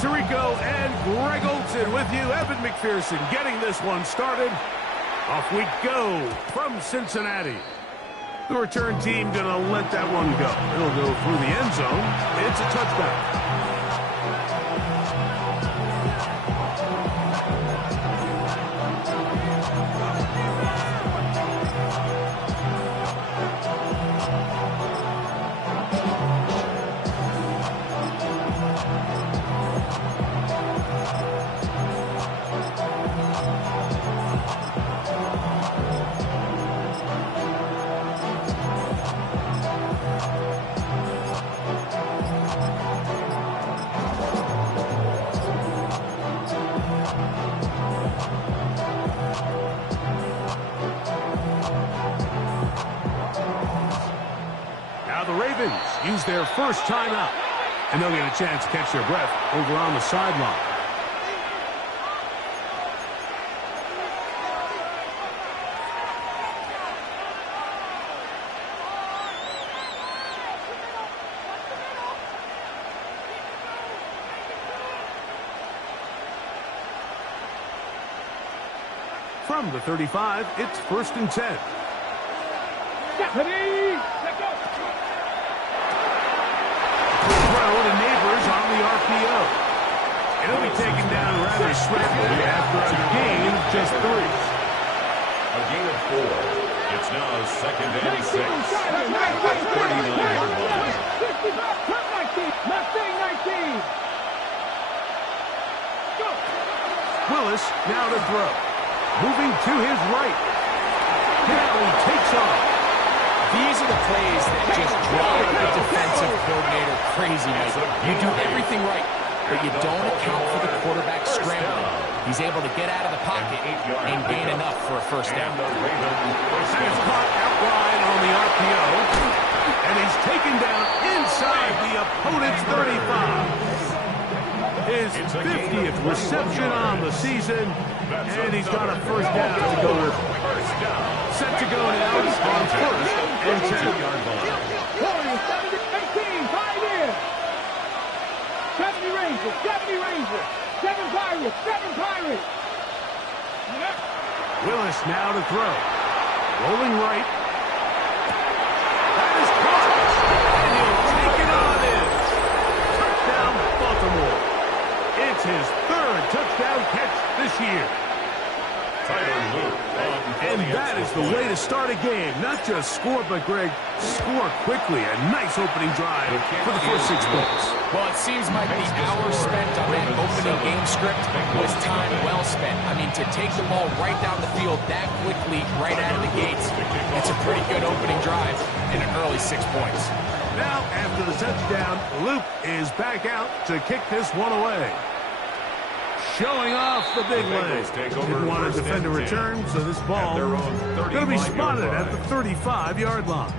Tirico and Greg Olson with you. Evan McPherson getting this one started. Off we go from Cincinnati. The return team going to let that one go. It'll go through the end zone. It's a touchdown. Use their first timeout, and they'll get a chance to catch their breath over on the sideline. From the 35, it's 1st and 10. To Neighbors on the RPO. It'll be taken down rather swiftly after a gain of just 3. A gain of 4. It's now 2nd and 6. 39-yard line. Willis now to throw. Moving to his right. Now he takes off. These are the plays that just drive the defensive coordinator crazy, Mike. You do everything right, but you don't account for the quarterback scrambling. He's able to get out of the pocket and gain enough for a first down. He's caught out wide on the RPO, and he's taken down inside the opponent's 35. His 50th reception on the season, and he's got a first down to go with. Set to go now on 1st and 10. 18, 5 in. 70 Rangers, 7 Pirates. Willis now to throw. Rolling right. That is caught. And he'll take it on in. Touchdown, Baltimore. It's his 3rd touchdown catch this year. And that is the way to start a game. Not just score, but, Greg, score quickly. A nice opening drive for the first 6 points. Well, it seems like the hours spent on that opening game script was time well spent. I mean, to take the ball right down the field that quickly, right out of the gates, it's a pretty good opening drive and an early 6 points. Now, after the touchdown, Luke is back out to kick this one away. Showing off the big leg. Didn't want to defend a return, so this ball going to be spotted at the 35-yard line.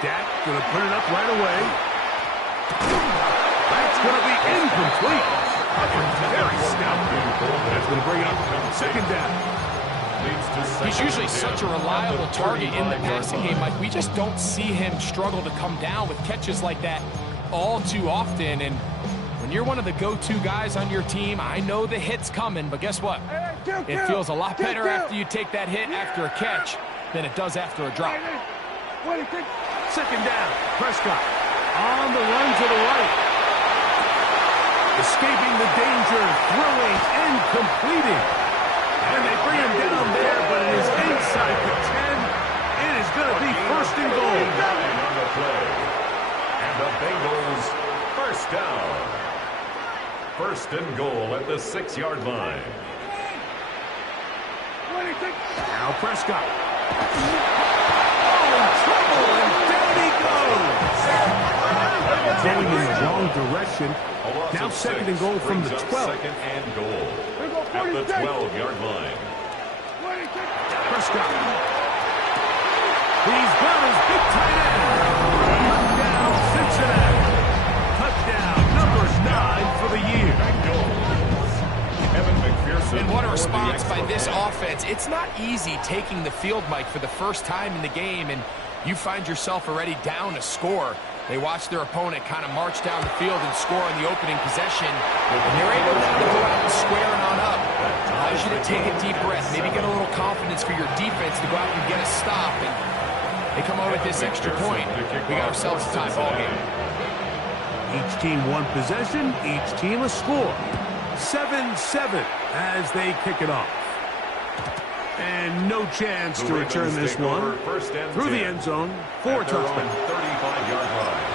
Dak going to put it up right away. That's going to be incomplete. Very stout. That's going to bring up 2nd down. He's usually such a reliable target in the passing game. Like, we just don't see him struggle to come down with catches like that all too often. And when you're one of the go-to guys on your team, I know the hit's coming, but guess what? It feels a lot better after you take that hit after a catch than it does after a drop. 2nd down. Prescott on the run to the right. Escaping the danger, throwing and completing. And they bring him down there, but it is inside the 10. It is going to be 1st and goal. And the Bengals, 1st down. 1st and goal at the 6-yard line. Now Prescott. Oh, in trouble, and down he goes. going in the wrong direction. Now second and goal from the 12. Second and goal at the 12-yard line. Prescott. He's got his big tight end. Touchdown, Cincinnati. Touchdown, number 9 for the year. And what a response by this offense. It's not easy taking the field, Mike, for the first time in the game, and you find yourself already down a score. They watch their opponent kind of march down the field and score on the opening possession, and they're able to go out and square it on up. Allows you to take a deep breath, maybe get a little confidence for your defense to go out and get a stop, and they come out with this extra point. We got ourselves a tie ball game. Each team one possession, each team a score. 7-7 as they kick it off. And no chance to return this one. Through the end zone for a touchdown. 35-yard line.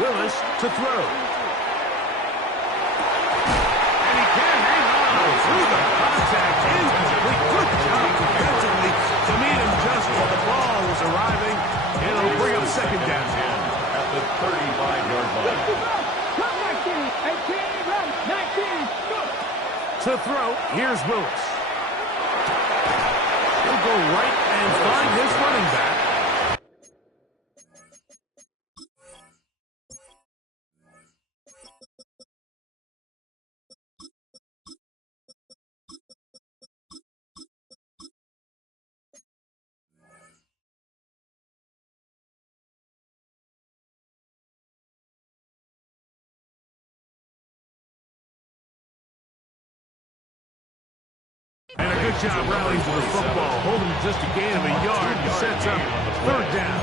Willis to throw. And he can hang on through the contact. Incomplete. Good job defensively to meet him just as the ball was arriving. It'll bring up second down. At the 35-yard line. To throw, here's Willis. He'll go right and find his running back. And a good job rallying to the football. Holding just a gain of a yard. Sets up third down.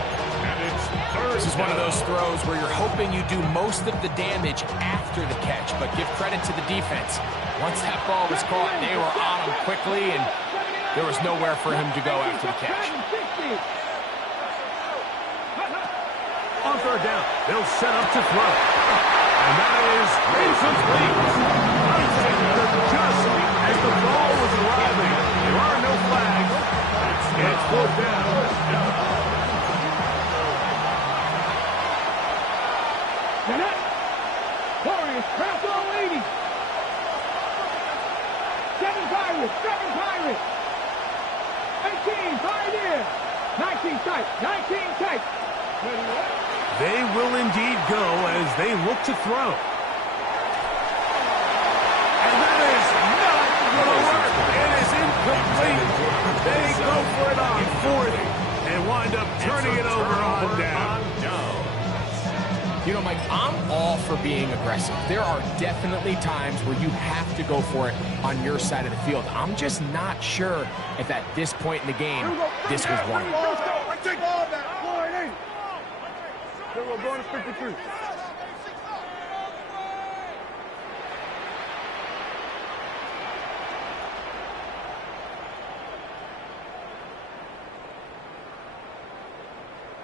This is one of those throws where you're hoping you do most of the damage after the catch, but give credit to the defense. Once that ball was caught, they were on him quickly, and there was nowhere for him to go after the catch. On third down, they'll set up to throw. And that is incomplete. Just as the ball was arriving, there are no flags. It's fourth down. Warriors, craft all 80. 7 Pirates, 7 Pirates. 18, 5 in. 19 tight, 19 tight. They will indeed go as they look to throw. And that is not going to work. It is incomplete. They go for it on fourth and wind up turning it over on down. You know, Mike, I'm all for being aggressive. There are definitely times where you have to go for it on your side of the field. I'm just not sure if at this point in the game, this was one. We're going to 53.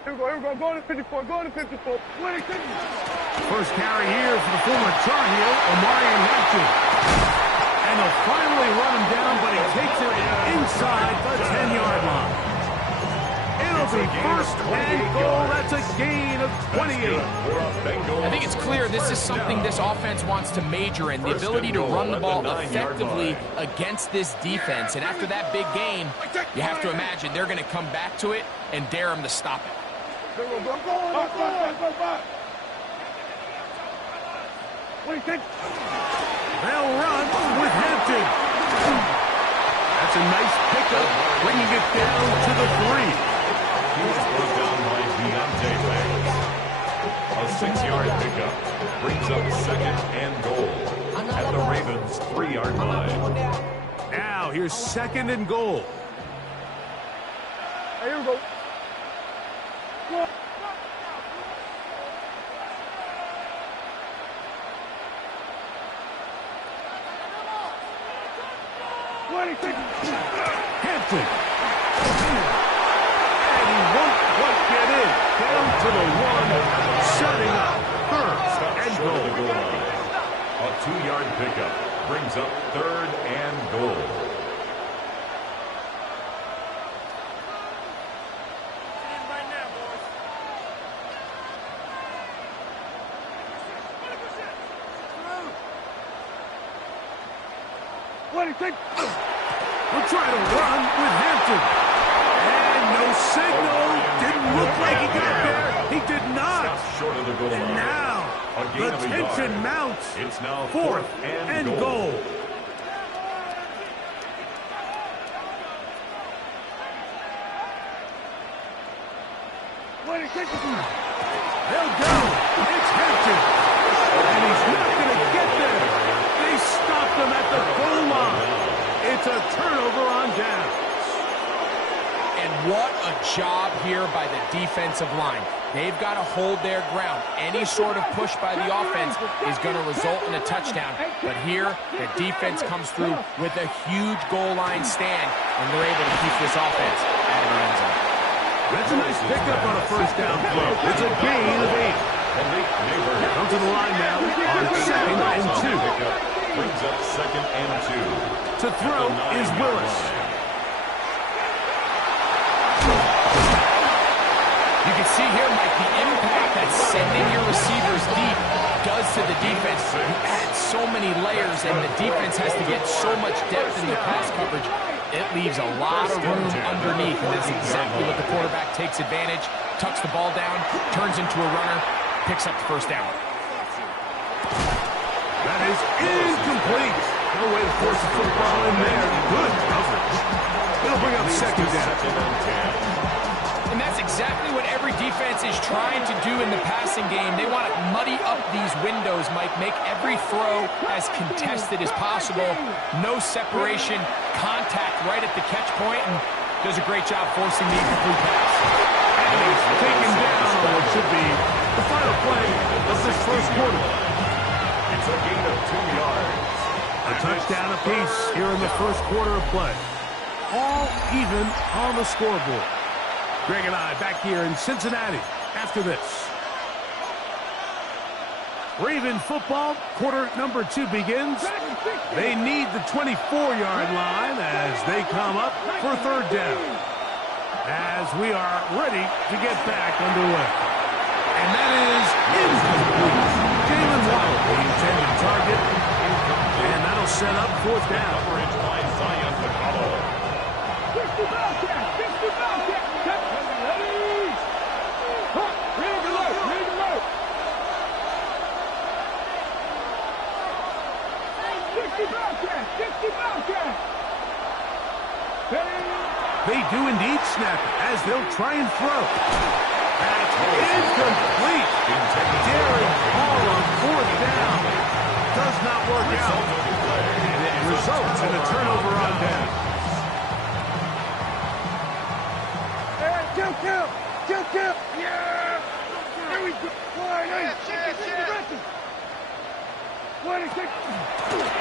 Here we go, going to 54, going to 54. First carry here for the former Tar Heel, Omarion Hampton. And they'll finally run him down, but he takes it inside the 10-yard line. It'll be first and goal. That's a gain of 28. I think it's clear this is something this offense wants to major in, the ability to run the ball effectively against this defense. And after that big gain, you have to imagine they're going to come back to it and dare him to stop it. They'll run with Hampton. That's a nice pickup, bringing it down to the 3. He was brought down by Deontay Banks. A 6-yard pickup brings up second and goal at the Ravens' 3-yard line. Now here's second and goal. Here we go. Hampton. And he won't quite get in. pickup brings up 3rd and goal. We'll try to run with Hampton. And no signal. Didn't look like he got there. He did not. Stops short of the goal line. And now, the tension mounts. It's now 4th and goal. They'll go. It's Hampton. And he's not going to get there. They stopped him at the goal line. It's a turnover on downs. And what a job here by the defensive line. They've got to hold their ground. Any sort of push by the offense is going to result in a touchdown. But here, the defense comes through with a huge goal line stand, and they're able to keep this offense out of the end zone. That's a nice pickup on a first down play. It's a gain of 8. Come to the line now on 2nd and 2. Brings up 2nd and 2. To throw is Willis. You can see here, Mike, the impact that sending your receivers deep does to the defense. You add so many layers, and the defense has to get so much depth in the pass coverage. It leaves a lot of room underneath, and that's exactly what the quarterback takes advantage, tucks the ball down, turns into a runner, picks up the first down. That is incomplete. No way to force the football in there. Good coverage. It'll bring up 2nd down. And that's exactly what every defense is trying to do in the passing game. They want to muddy up these windows, Mike, make every throw as contested as possible. No separation, contact right at the catch point, and does a great job forcing the incomplete pass. And he's taken down on what should be the final play of this first quarter. It's a gain of 2 yards. A touchdown apiece here in the first quarter of play. All even on the scoreboard. Greg and I back here in Cincinnati after this. Raven football, quarter number 2 begins. They need the 24-yard line as they come up for 3rd down. As we are ready to get back underway. And that is incomplete. Jalen Waddle, the intended target. And that'll set up 4th down. Coverage by Zion McCullough. They do indeed snap it as they'll try and throw. That's incomplete. Derek Hall on 4th down. Does not work out. And it results in a turnover on down. Kill. Yeah. There we go.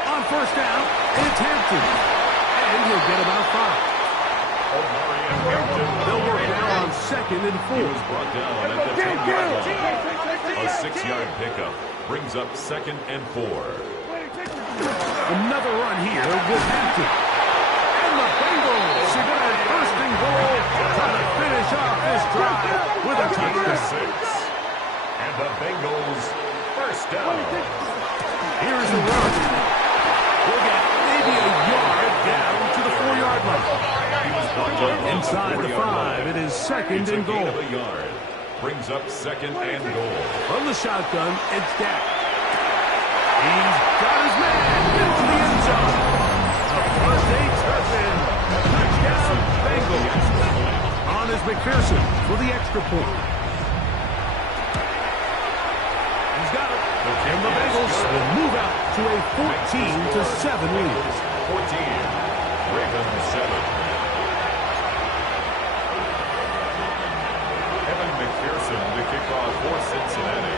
On 1st down, it's Hampton. And he'll get about 5. They'll work now on 2nd and 4. He was brought down at the 10-yard line. A 6-yard pickup brings up 2nd and 4. Another run here with Hampton. And the Bengals are going to have 1st and goal, trying to finish off this drive with a touchdown. And the Bengals 1st down. Here's the run. We'll get maybe a yard down to the 4-yard line. Inside the 5, it is 2nd and goal. Brings up 2nd and goal. From the shotgun, it's Dak. He's got his man into the end zone. A Devontae Turpin. Touchdown, Bengals. On is McPherson for the extra point. He's got it. And the Bengals will move out to a 14-7 lead. 14. Ravens 7. McPherson to kick off for Cincinnati.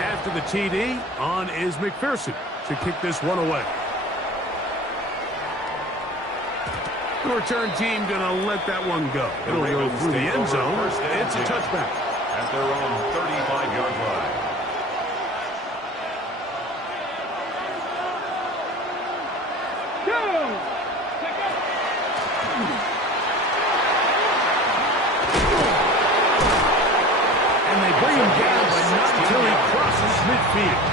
After the TD, on is McPherson to kick this one away. The return team going to let that one go. It'll go through the end zone. It's a touchback. At their own 35-yard line. midfield.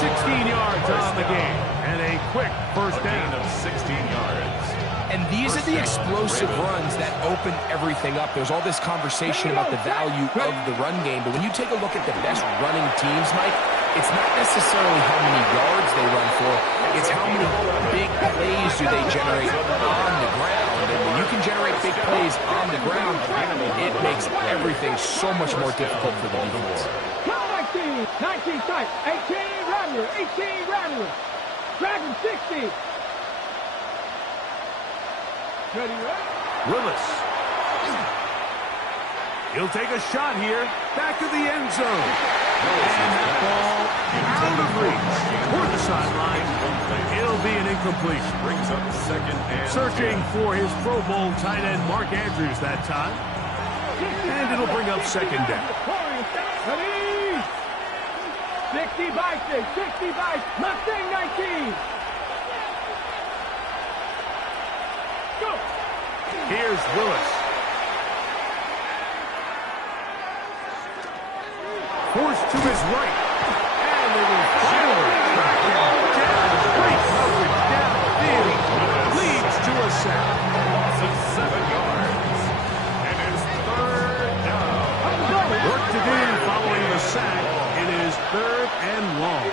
16 yards on the game, and a quick first down. Of 16 yards. And these are the explosive runs that open everything up. There's all this conversation about the value of the run game, but when you take a look at the best running teams, Mike, it's not necessarily how many yards they run for, it's how many big plays do they generate on the ground. And when you can generate big plays on the ground, it makes everything so much more difficult for the defense. 19 tight, 18 Rattler, 18 Rattler, Dragon 60. Willis. He'll take a shot here. Back to the end zone. And that ball out of reach. Toward the sideline. It'll be an incompletion. Brings up second and Searching for his Pro Bowl tight end Mark Andrews that time. And it'll bring up second down. 60 by 60 by Mustang 19. Go. Here's Willis. Forced to his right. And they will finally track him down. Great coverage downfield. Leads to a sack. loss of 7 yards. And it's third down. Work to do following the sack. It is third and long.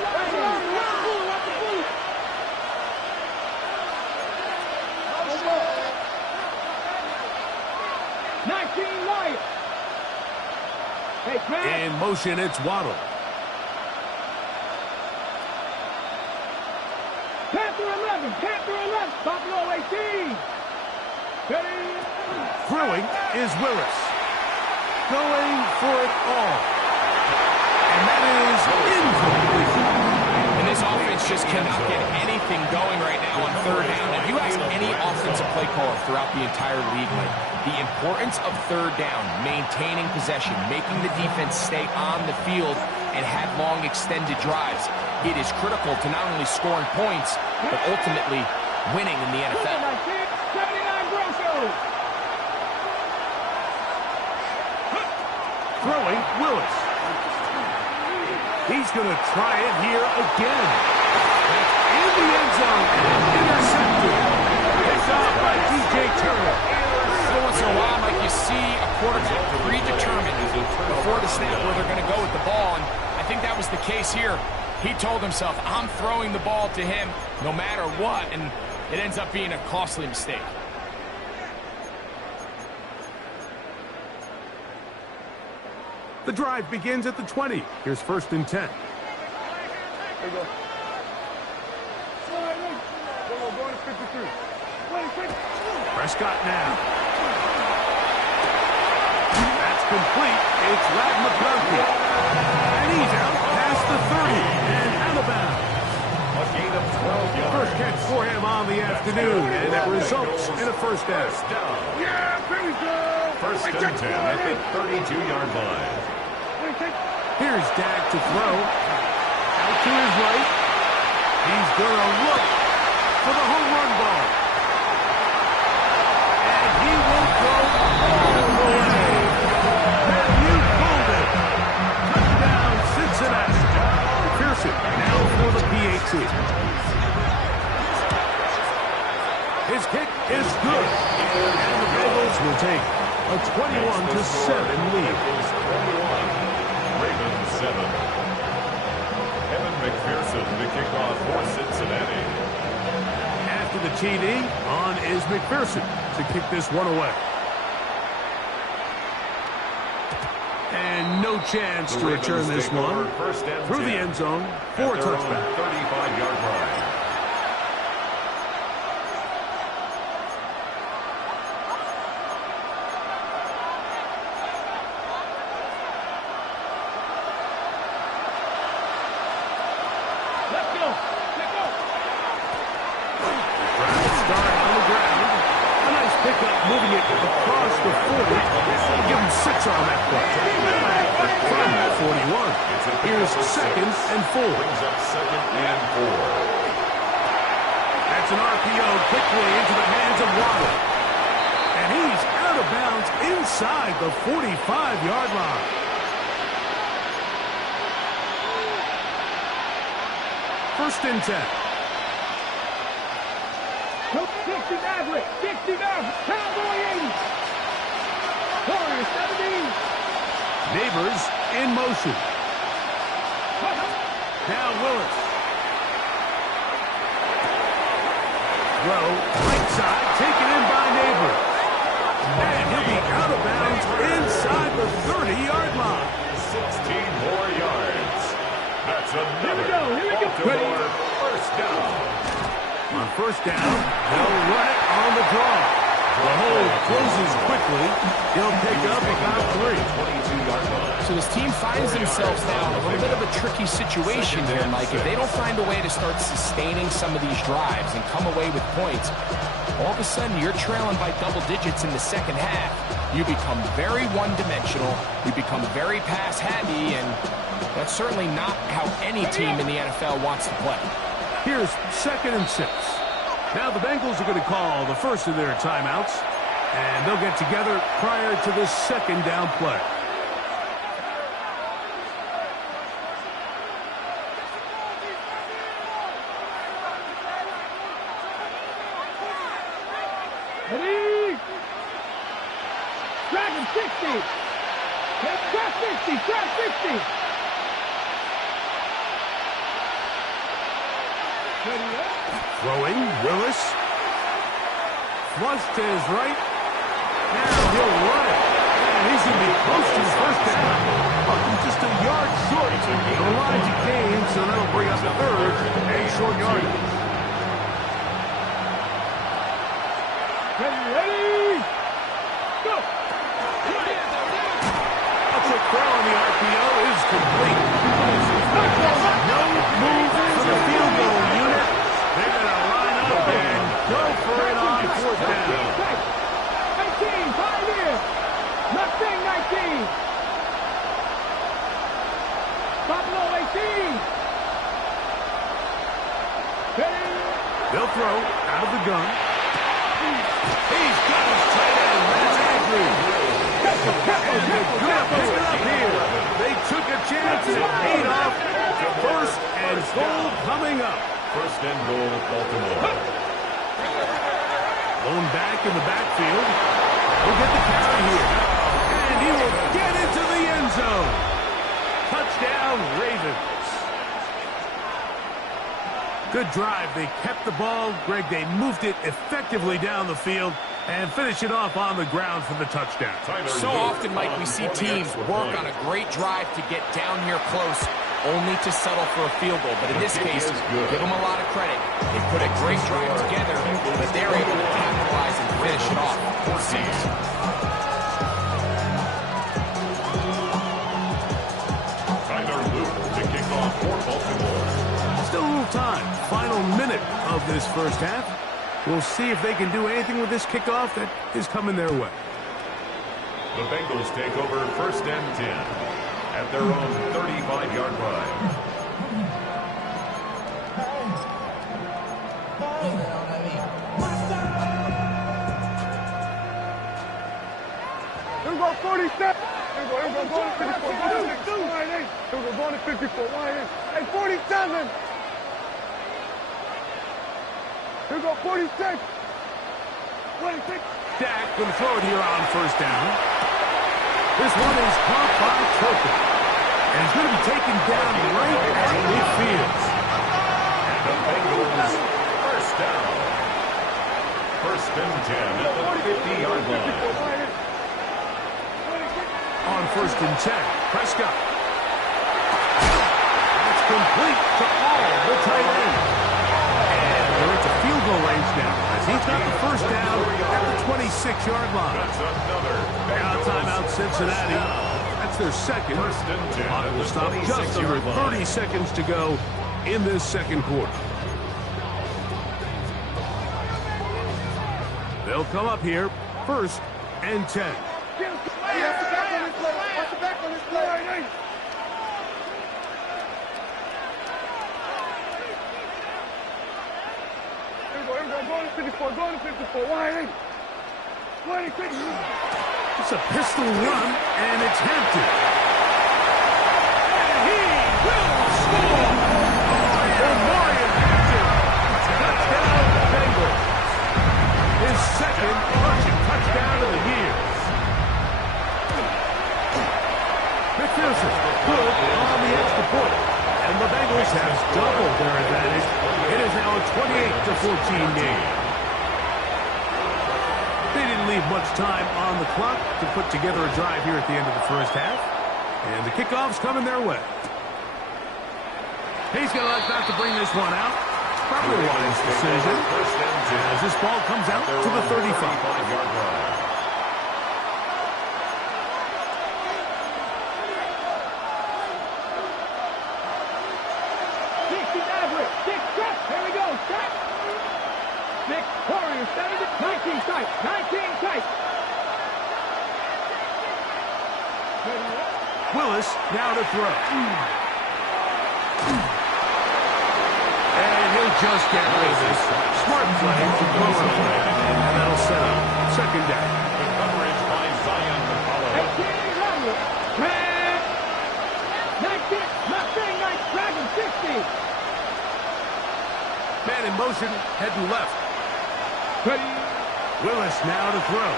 In motion, it's Waddle. Panther 11, Buffalo 18. Throwing is Willis. Going for it all. And that is incomplete. And this offense just cannot get anything going right now on third down. If you ask any offensive play caller throughout the entire league, like, the importance of third down, maintaining possession, making the defense stay on the field and have long extended drives, it is critical to not only scoring points, but ultimately winning in the NFL. 79 Broncos. Throwing Willis. He's going to try it here again. In the end zone. Intercepted. Picked off by DJ Turner. Every once in a while, Mike, you see a quarterback predetermined before the snap where they're going to go with the ball, and I think that was the case here. He told himself, I'm throwing the ball to him no matter what, and it ends up being a costly mistake. The drive begins at the 20. Here's first and 10. There you go. Going to 53. 26. Prescott now. That's complete. It's Rad McConkey. And he's out past the 30 and out of bounds. A gain of 12 yards. First catch for him on the afternoon, and it results in a first down. First down. Yeah, there we go. First and 10 at the 32-yard line. Here's Dak to throw. Out to his right. He's going to look for the home run ball. And he will go all the way. Have you pulled it? Touchdown, Cincinnati. Pearson now for the PAT. His kick is good. And the Bengals will take a 21-7 lead. Ravens 7. Evan McPherson, the kickoff for Cincinnati. After the TD, on is McPherson to kick this one away. And no chance to return this one through the end zone for a touchback. 35-yard line. Moving it across the 40. Give him 6 on that play. From 41. Here's second and 4. Brings up second and 4. That's an RPO quickly into the hands of Waddle. And he's out of bounds inside the 45-yard line. 1st and 10. 60 Maverick, 60 Maverick, Cowboy 80. Corner 17. Neighbors in motion. Now Willis. Throw, right side, taken in by Neighbors. And he'll be out of bounds inside the 30-yard line. 16 more yards. That's another Baltimore first down. On 1st down, they'll run it on the draw. The hold closes quickly. He'll pick up about 3. 22-yard line. So this team finds themselves now in a little bit of a tricky situation here, Mike. If they don't find a way to start sustaining some of these drives and come away with points, all of a sudden you're trailing by double digits in the second half. You become very one-dimensional. You become very pass-heavy, and that's certainly not how any team in the NFL wants to play. Here's 2nd and 6. Now the Bengals are going to call the first of their timeouts, and they'll get together prior to this 2nd down play. Ready? Dragon 60. Trap 60, trap 60. Ready up. Throwing, Willis. Flush to his right. Now he'll run it. And he's going to be close to the 1st down. Just a yard short. The line to gain, so that'll bring up the 3rd and short yardage. Ready? Go! A quick throw on the RPO is complete. No move for the field goal unit. They're going to line up and go for it on 4th down. 19, 5 here. Nothing, 19. Buffalo 18. Ready? They'll throw out of the gun. He's got his tight end. That's Andrews. And they're going to pick it up here. They took a chance and it paid off. 1st and goal coming up. 1st and goal, Baltimore. Blown back in the backfield. He'll get the carry here. And he will get into the end zone. Touchdown, Ravens. Good drive. They kept the ball. Greg, they moved it effectively down the field and finish it off on the ground for the touchdown. So often, Mike, we see teams work on a great drive to get down here close, only to settle for a field goal. But in this case, give them a lot of credit. They put a great drive together, but they're able to capitalize and finish it off. 4-6. For Baltimore. Still a little time. Final minute of this 1st half. We'll see if they can do anything with this kickoff that is coming their way. The Bengals take over 1st and 10 at their own 35-yard line. Here we go, 47. Here we go, going to 54. Here we go, going to 54. Hey, 47. Here we go, 46. 26. Dak going to throw it here on 1st down. This one is caught by Turpin. And he's going to be taken down right at midfield. And the Bengals 1st down. 1st and 10 at the 50-yard line. On 1st and 10, Prescott. That's complete to all the tight ends. And they're into field goal range now as he's got the 1st down at the 26-yard line. That's another Now timeout Cincinnati. That's their 2nd. 1st and 10 Clock at will the stop just under 26-yard line. 30 seconds to go in this 2nd quarter. They'll come up here 1st and 10. Going to 54. Wide. It's a pistol run, and it's Hampton. And he will score! Memorial second rushing touchdown of the year. McPherson good on the extra point. And the Bengals have doubled their advantage. It is now a 28-14 game. They didn't leave much time on the clock to put together a drive here at the end of the first half. And the kickoff's coming their way. He's going to like not to bring this one out. Probably a wise decision. As this ball comes out to the 35-yard line. Willis now to throw. And he'll just get rid of this. Smart play to throw it away. And that'll set up second down. The coverage by Zion to follow. 60. Man in motion, heading left. Willis now to throw.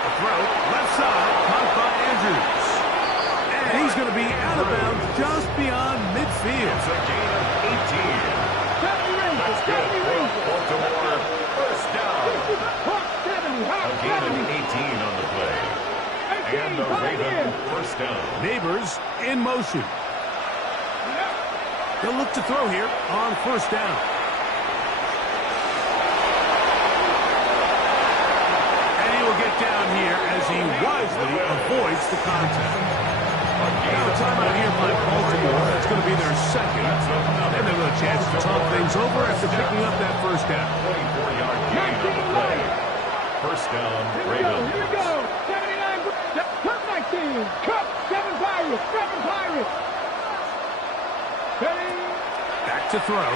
The throw, left side, caught by Andrews. And he's going to be out of bounds just beyond midfield. It's a gain of 18. That's good. Baltimore, first down. A gain of 18 on the play. And the Ravens, first down. Neighbors in motion. They'll look to throw here on first down. And he will get down here as he wisely avoids the contact. Now a timeout here by Baltimore. That's going to be their second. And they'll have a chance to talk things over after picking up that first down. 24-yard gain on the play. First down, Ravens. Here we go. 79. Cup 19. Cup 7 Pirates. 7 Pirates. Back to throw.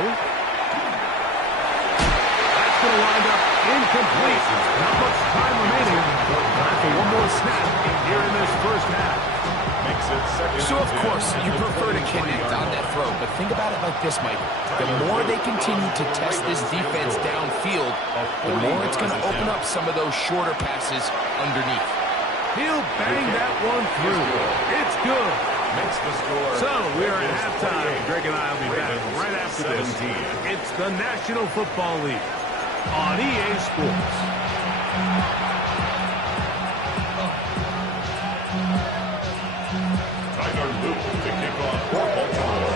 That's going to wind up incomplete. Not much time remaining. Time for one more snap here in this first half. Makes it second. So, of course, you prefer to connect on that throw, but think about it like this, Mike. The more they continue to test this defense downfield, the more it's going to open up some of those shorter passes underneath. He'll bang that one through. It's good. Makes the score. So, we are at halftime. Greg and I will be back right after this. It's the National Football League on EA Sports. Tyler Luke to kick off for Baltimore.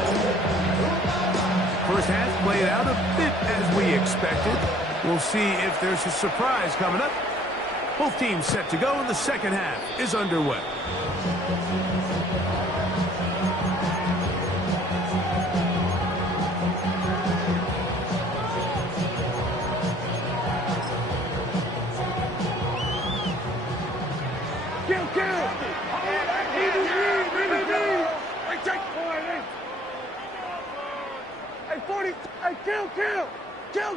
First half played out a bit as we expected. We'll see if there's a surprise coming up. Both teams set to go, and the second half is underway.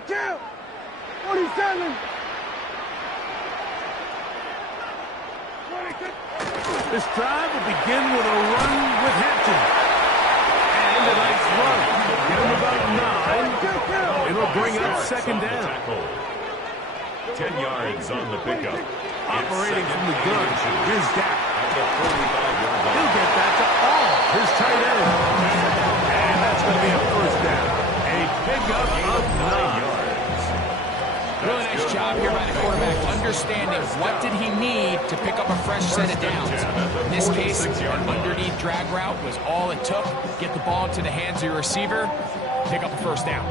Kill! 47! This drive will begin with a run with Hampton. And a nice run. Get him about 9. It'll bring up second down. 10 yards on the pickup. Operating from the gun, here's Dak. At the 45-yard line. He'll get that to all his tight end. And that's going to be a first down. A pickup of 9 yards. Really nice job here by the quarterback, understanding what did he need to pick up a fresh set of downs. In this case, an underneath drag route was all it took. Get the ball into the hands of your receiver, pick up a first down.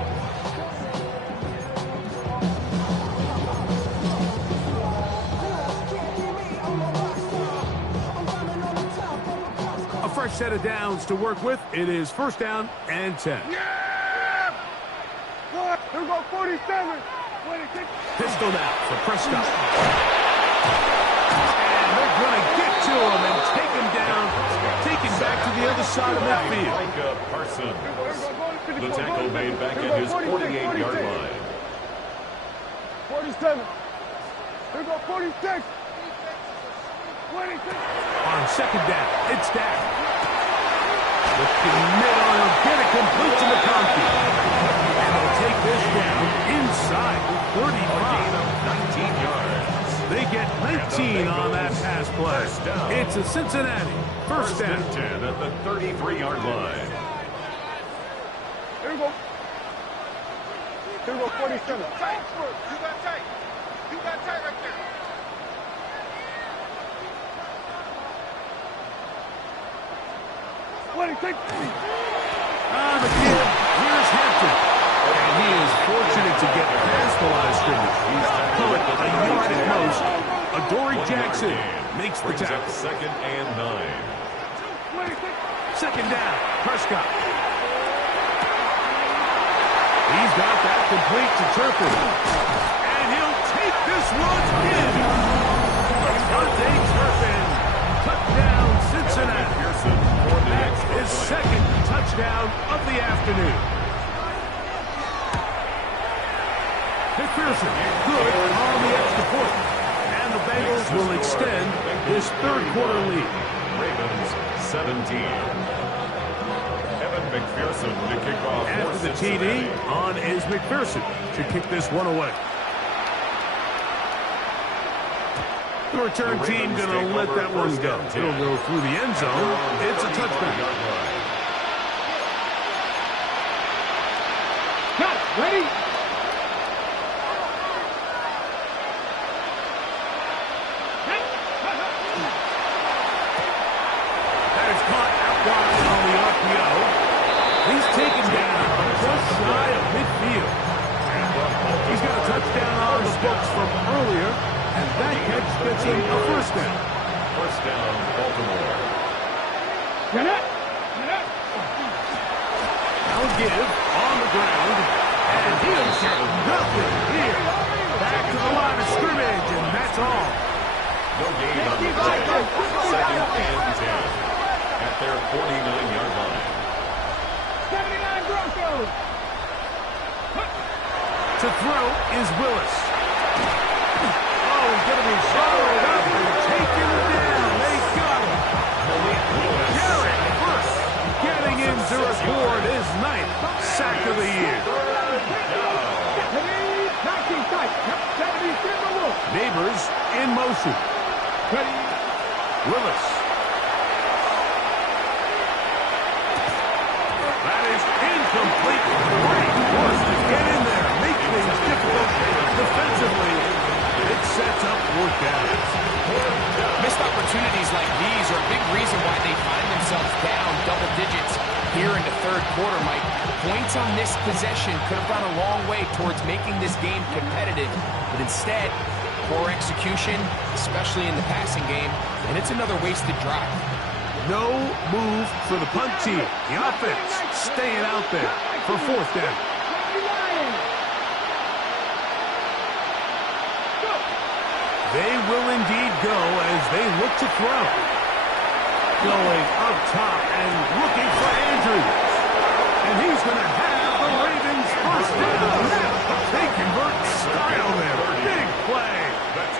A fresh set of downs to work with. It is first down and 10. Yeah! Here we go, 47. Pistol now for Prescott. And they're going to get to him and take him down. Take him back to the other side of midfield. Micah Parsons. The tackle made back at his 48-yard line. 47. Here we go, 46. 26. On second down, it's Dak. Looking middle, he'll get it complete to McConkey. And they'll take this down inside the 35. They get 19 on that pass play. It's a Cincinnati first down. 10 at the 33-yard line. Here we go. Here we go, 47. You got tight. You got tight right there. The kid, here's Hampton. And he is fortunate to get past the line of scrimmage. He's pulling a yard at most. Adoree Jackson makes the tackle. Second and 9. Second down, Prescott. He's got that complete to Turpin. And he'll take this one in. Devontae Turpin. Touchdown, Cincinnati. That's his second touchdown of the afternoon. McPherson, good on the extra point. And the Bengals will extend this third quarter lead. Ravens 17. Evan McPherson to kick off. After the TD, on is McPherson to kick this one away. The return team going to let that one go. It'll go through the end zone. It's a touchback. Cut. Ready? That is caught out wide on the RPO. He's taken down just shy of midfield. He's got a touchdown on the books from earlier, and that catch gets him a first down. First down, Baltimore. Get it. Now give on the ground, and he'll get nothing here. Back to the line of scrimmage, and that's all. No gain on the play. Second and 10 at their 49-yard line. 79 Broncos. To throw is Willis. Oh, he's going to be followed up and taken down. They got him. Malik Willis. Garrett first, getting in to record his ninth sack of the year. 19 tight. 70 Silver Wolf. Neighbors in motion. Ready? Willis. That is incomplete. Great force to get in there. Make things difficult defensively. It sets up fourth down. Missed opportunities like these are a big reason why they find themselves down double digits here in the third quarter, Mike. Points on this possession could have gone a long way towards making this game competitive, but instead, poor execution, especially in the passing game, and it's another wasted drive. No move for the punt team. The offense staying out there for fourth down. They will indeed go as they look to throw. Going up top and looking for Andrews. And he's going to have the Ravens first down. They convert style there. Big play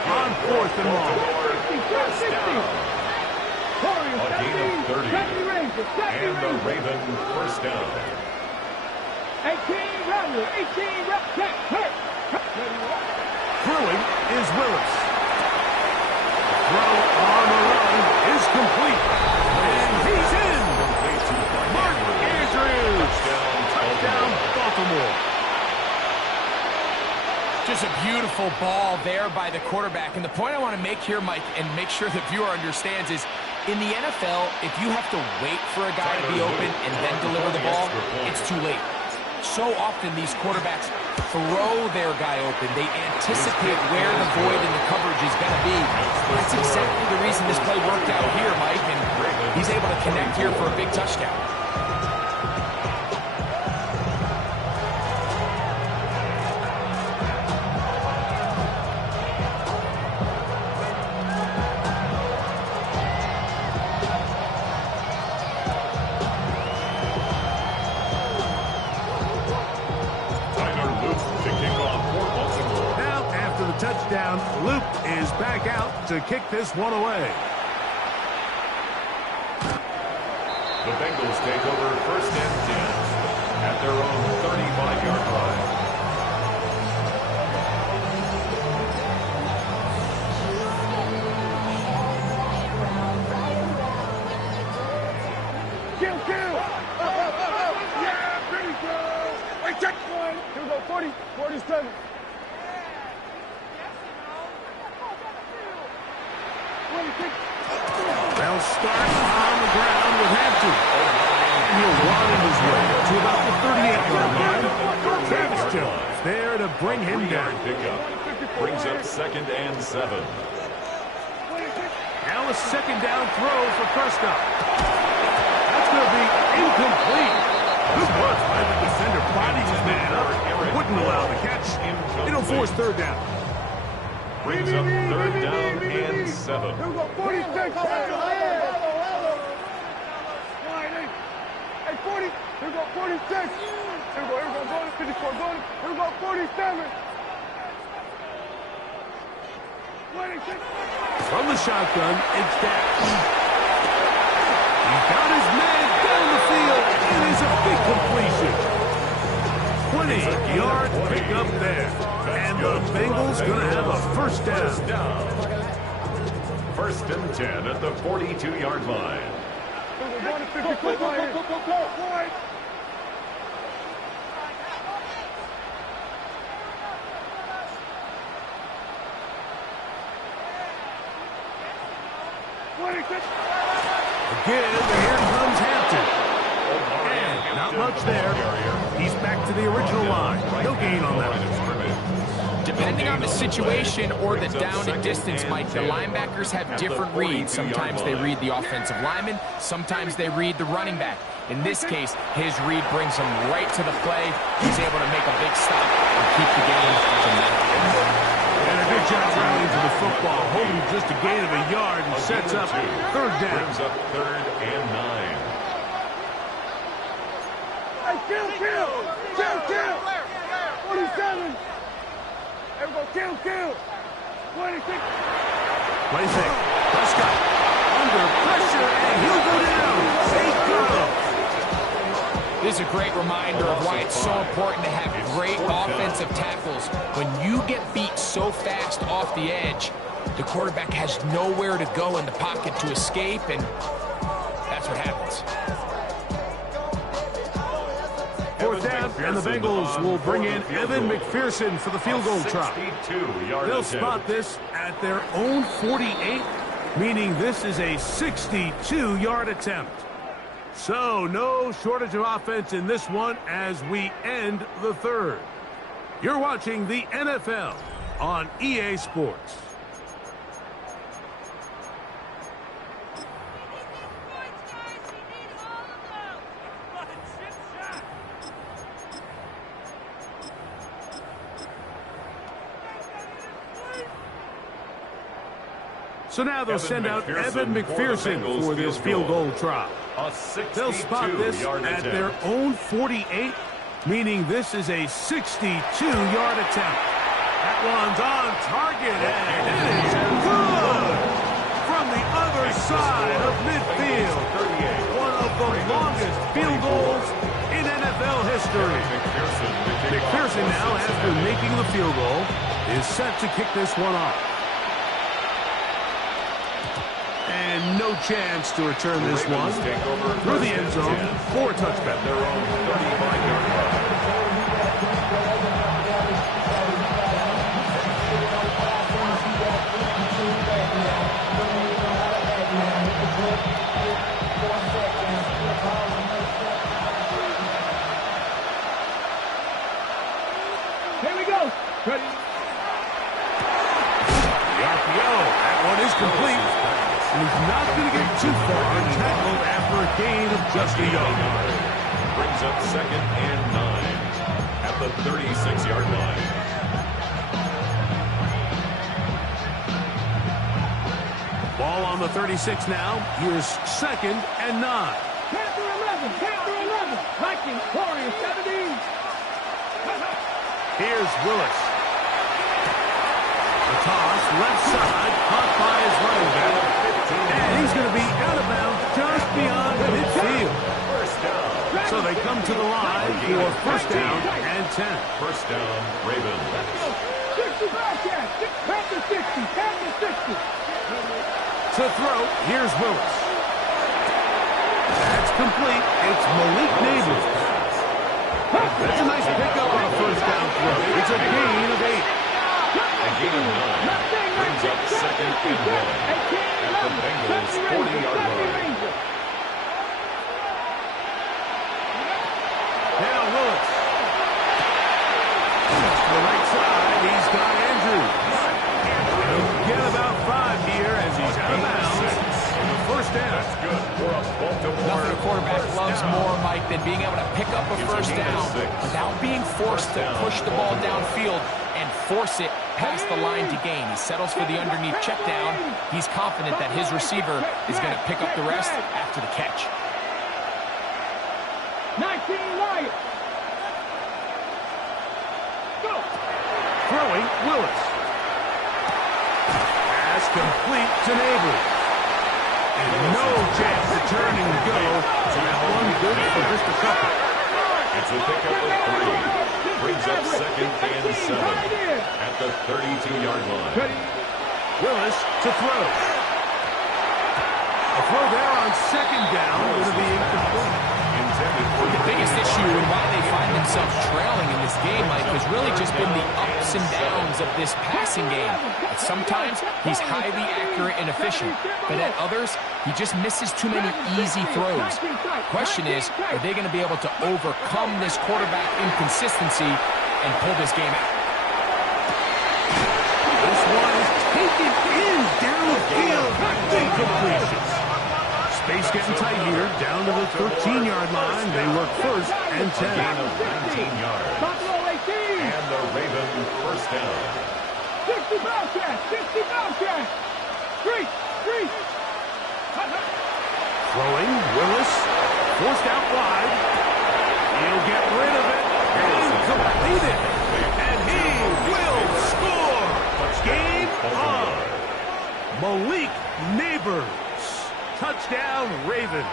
on fourth and long. A gain of 30. And the Raven first down. 18 Rattler. 18 Rattler. Throwing is Willis. Throw on the run is complete. And he's in. Mark Andrews. Touchdown, Baltimore. Just a beautiful ball there by the quarterback. And the point I want to make here, Mike, and make sure the viewer understands is, in the NFL, if you have to wait for a guy to be open and then deliver the ball, it's too late. So often these quarterbacks throw their guy open. They anticipate where the void in the coverage is going to be. That's exactly the reason this play worked out here, Mike, and he's able to connect here for a big touchdown. Touchdown. Luke is back out to kick this one away. The Bengals take over first and 10 at their own 35-yard line. They'll start on the ground with Hampton. And he'll run his way to about the 38-yard line. Travis Jones there to bring him down. Pickup brings up 2nd and 7. Now a second down throw for Prescott. That's going to be incomplete. Good work by the defender. Bodies his man up. Wouldn't allow the catch. It'll force third down. Brings up 3rd down and 7. Here we go, 46. Hey, 40. Here we go, 46. Here we go, go to 54. Here we go, 47. 26. From the shotgun, it's Dak. He got his man down the field. It is a big completion. 20-yard pickup there. And the Bengals going to have a first down. 1st and 10 at the 42-yard line. Again, here comes Hampton. And not much there. He's back to the original line. No gain on that. Depending on the situation or the down and distance, Mike, the linebackers have different reads. Sometimes they read the offensive lineman. Sometimes they read the running back. In this case, his read brings him right to the play. He's able to make a big stop and keep the game from that. And a good job rallying to the football, holding just a gain of a yard and sets up third down. Brings up 3rd and 9. Hey, kill. 47. There we go, kill. 26. Play fake. Prescott under pressure, and he'll go down. Safe go. This is a great reminder of why it's so important to have great offensive tackles. When you get beat so fast off the edge, the quarterback has nowhere to go in the pocket to escape, and that's what happens. Fourth down, and the Bengals will bring in Evan McPherson for the field goal try. They'll spot this at their own 48, meaning this is a 62-yard attempt. So no shortage of offense in this one as we end the third. You're watching the NFL on EA Sports. So now they'll send out Evan McPherson for this field goal try. They'll spot this at their own 48, meaning this is a 62-yard attempt. That one's on target, and it is good from the other side of midfield. One of the longest field goals in NFL history. McPherson now, after making the field goal, is set to kick this one off. And no chance to return this one through the end zone for a touchback. Their own 35-yard line. Here we go. Ready. The RPO, that one is complete. And he's not going to get too far tackled after a gain of just a yard. Brings up 2nd and 9 at the 36-yard line. Ball on the 36 now. Here's 2nd and 9. Panther 11. Vikings, Warriors 17. Here's Willis. The toss, left side, caught by his running back. And he's going to be out of bounds just beyond midfield. First down. So they come to the line for first down and 10. First down, Ravens. 60 Bobcats. Panther 60. To throw, here's Willis. That's complete. It's Malik Neighbors. That's a nice pickup on a first down throw. It's a gain of 8. A gain of 9. Brings up 2nd and 1. for a Baltimore Nothing a quarterback first loves down. more, Mike, than being able to pick up a It's a first gain of down 6. without being forced to push the ball downfield and force it past the line to gain. He settles for the underneath check down. He's confident that his receiver is going to pick up the rest after the catch. 19 Lions. Go. Throwing, Willis. Pass complete to Neighbors. And no chance to turn and go. So that one good for just a couple. It's a pickup of 3. Brings up 2nd and 7 at the 32-yard line. Willis to throw. A throw there on 2nd down. Going to be incomplete. The biggest issue and why they find themselves trailing in this game, Mike, has really just been the ups and downs of this passing game. At sometimes, he's highly accurate and efficient, but at others, he just misses too many easy throws. Question is, are they going to be able to overcome this quarterback inconsistency and pull this game out? This one is taken in downfield. Incompletion. Space getting tight here, down to the 13-yard line. They work 1st and 10. Gain of 19 yards. And the Raven first down. 60 Bobcats, 60 Bobcats. Street. Throwing, Willis, forced out wide. He'll get rid of it and complete it. And he will score. Game on. Malik Neighbors. Touchdown, Ravens.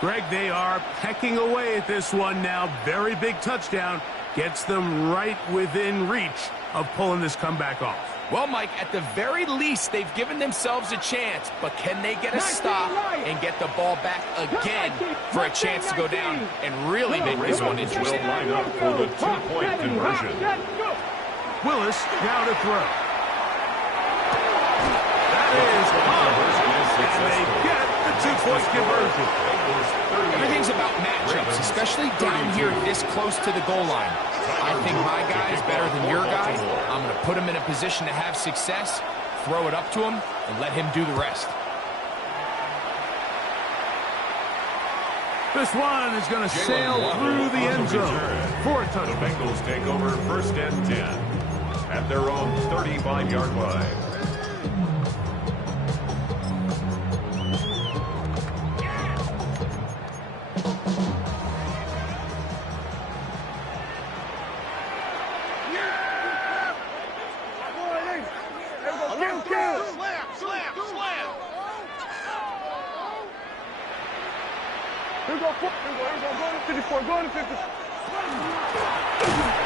Greg, they are pecking away at this one now. Very big touchdown. Gets them right within reach of pulling this comeback off. Well, Mike, at the very least, they've given themselves a chance, but can they get a stop and get the ball back again for a chance to go down and really make this one interesting? Will line up for the 2-point conversion. Willis now to throw. Is and they get the 2-point conversion. Everything's about matchups, especially down here this close to the goal line. I think my guy is better than your guy. I'm going to put him in a position to have success, throw it up to him, and let him do the rest. This one is going to sail through the end zone for a touchdown. The Bengals take over 1st and 10 at their own 35-yard line.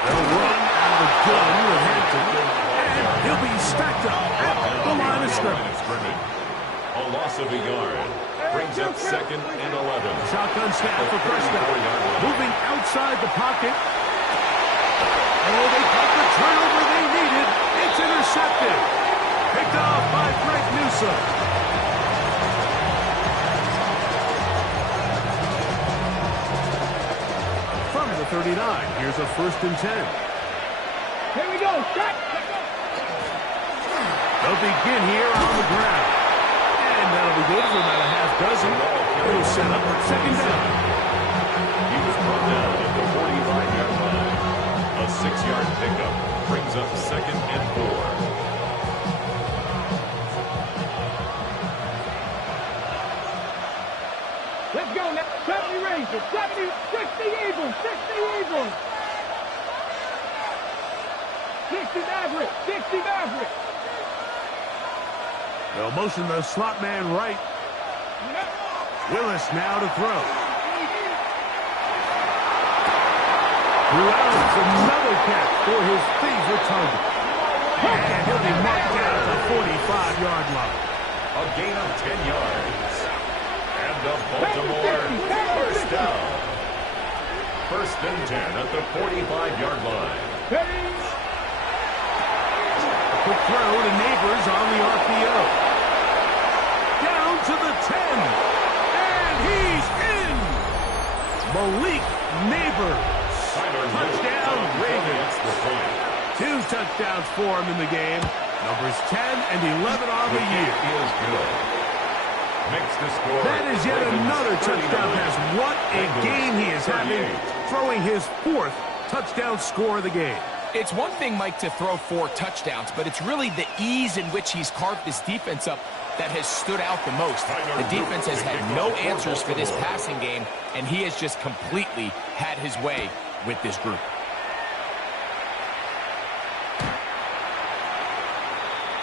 They'll run out of the gun with Hampton, and he'll be stacked up at the line of scrimmage. A loss of a yard. Brings up 2nd and 11. Shotgun snap for Prescott. Moving outside the pocket. Oh, they got the turnover they needed. It's intercepted. Picked off by Greg Newsome. From the 39, here's a 1st and 10. Here we go. Shot. They'll begin here on the ground. And that'll be good for about a half dozen. It'll set up 2nd down. He was brought down at the 45-yard line. A 6-yard pickup brings up 2nd and 4. Let's go now. 70 Rangers, 70, 60 Eagles, 60 Eagles. 60 Maverick, 60 Maverick. They'll motion the slot man right. Willis now to throw. Throughout another catch for his favorite target. And he'll be marked down at the 45-yard line. A gain of 10 yards. And the Baltimore first down. 1st and 10 at the 45-yard line. A quick throw to Neighbors on the RPO. Down to the 10. And he's in. Malik Neighbors. Touchdown, Ravens. 2 touchdowns for him in the game. Numbers 10 and 11 on the year. Is good. Makes the score. That is yet another touchdown pass. What a game he is having, throwing his 4th touchdown score of the game. It's one thing, Mike, to throw 4 touchdowns, but it's really the ease in which he's carved this defense up that has stood out the most. The defense has had no answers for this passing game, and he has just completely had his way with this group.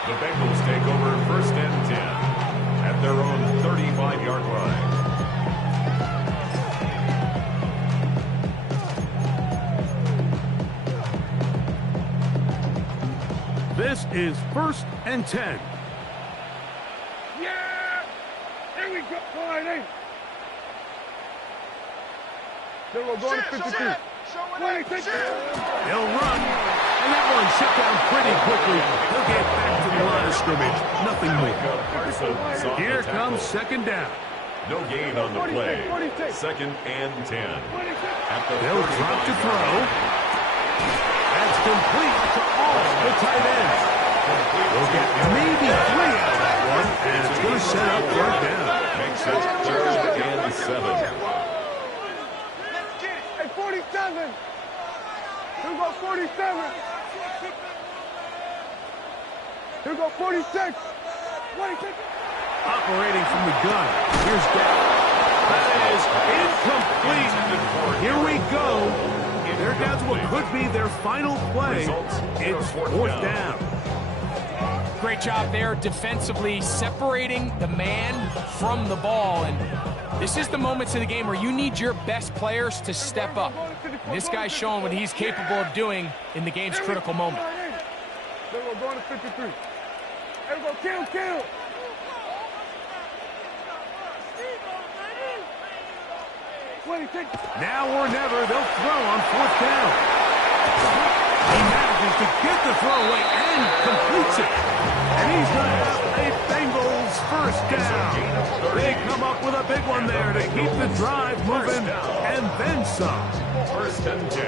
The Bengals take over 1st and 10 at their own 35-yard line. This is 1st and 10. Yeah! Here we go. Line 8. Then we're going to 52. He'll run, and that one shut down pretty quickly. He'll get back to the line of scrimmage. Nothing more. Here comes 2nd down. No gain on the play. 2nd and 10. They'll drop to throw. That's complete to all the tight ends. They'll get maybe 3 out of that one, and it's going to set up 3rd down. Makes it 3rd and 7. Hey, 47. Here we go, 47. Here we go, 46. 26. Operating from the gun. Here's down. That is incomplete. Here we go. They're down to what could be their final play. It's 4th down. Great job there defensively, separating the man from the ball. And this is the moments in the game where you need your best players to step up. And this guy's showing what he's capable of doing in the game's critical moment. Then we're going to 53. Here we go, kill. Now or never, they'll throw on 4th down. He manages to get the throw away and completes it. And he's going to have a Bengals 1st down. They come up with a big one there to keep the drive moving and then some.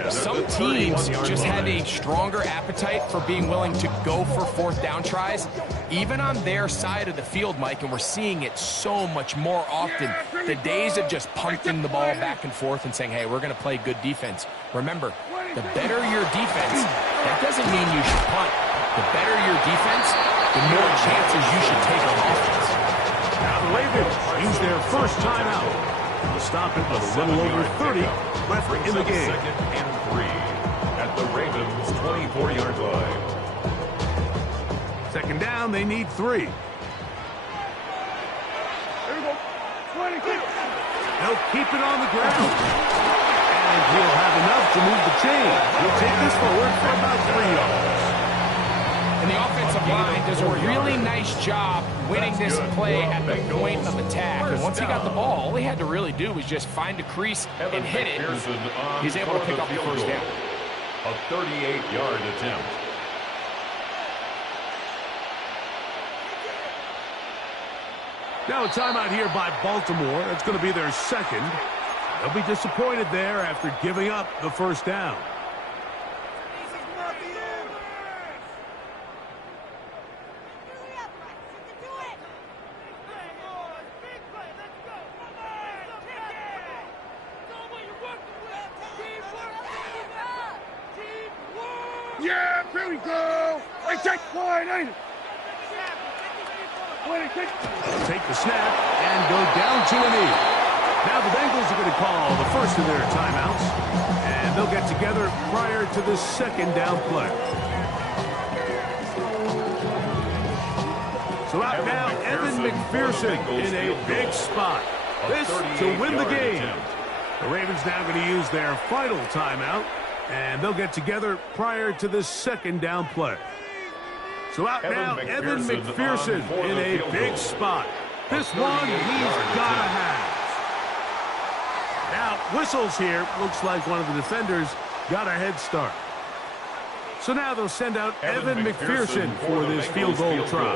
Some teams just have a stronger appetite for being willing to go for 4th down tries, even on their side of the field, Mike, and we're seeing it so much more often. The days of just punting the ball back and forth and saying, hey, we're going to play good defense. Remember, the better your defense, that doesn't mean you should punt. The better your defense, the more chances you should take on offense. Now the Ravens use their 1st timeout. They'll stop it with a little over 30 left in the game. 2nd and 3 at the Ravens' 24-yard line. 2nd down, they need 3. Here we go, 26. They'll keep it on the ground. And he'll have enough to move the chain. He'll take this forward for about 3 yards. And the offensive line does a really nice job winning this play at the point of attack. And once he got the ball, all he had to really do was just find a crease and hit it. He's able to pick up the 1st down. A 38-yard attempt. Now a timeout here by Baltimore. That's going to be their 2nd. They'll be disappointed there after giving up the 1st down. Yeah, here we go. I take line 8. 26. Take the snap and go down to a knee. Now the Bengals are going to call the 1st of their timeouts, and they'll get together prior to the 2nd down play. So out now, Evan McPherson in a big spot. This to win the game. The Ravens now going to use their final timeout, and they'll get together prior to the 2nd down play. So out now, Evan McPherson in a big spot. This one he's got to have. Now, whistles here. Looks like one of the defenders got a head start. So now they'll send out Evan McPherson for this field goal try.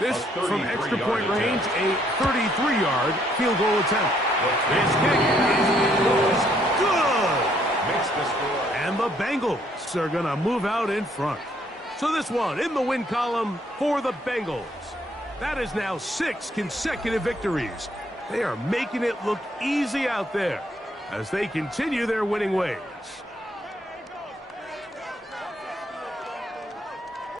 This from extra point range, a 33-yard field goal attempt. His kick is good. And the Bengals are going to move out in front. So this one in the win column for the Bengals. That is now 6 consecutive victories. They are making it look easy out there as they continue their winning ways.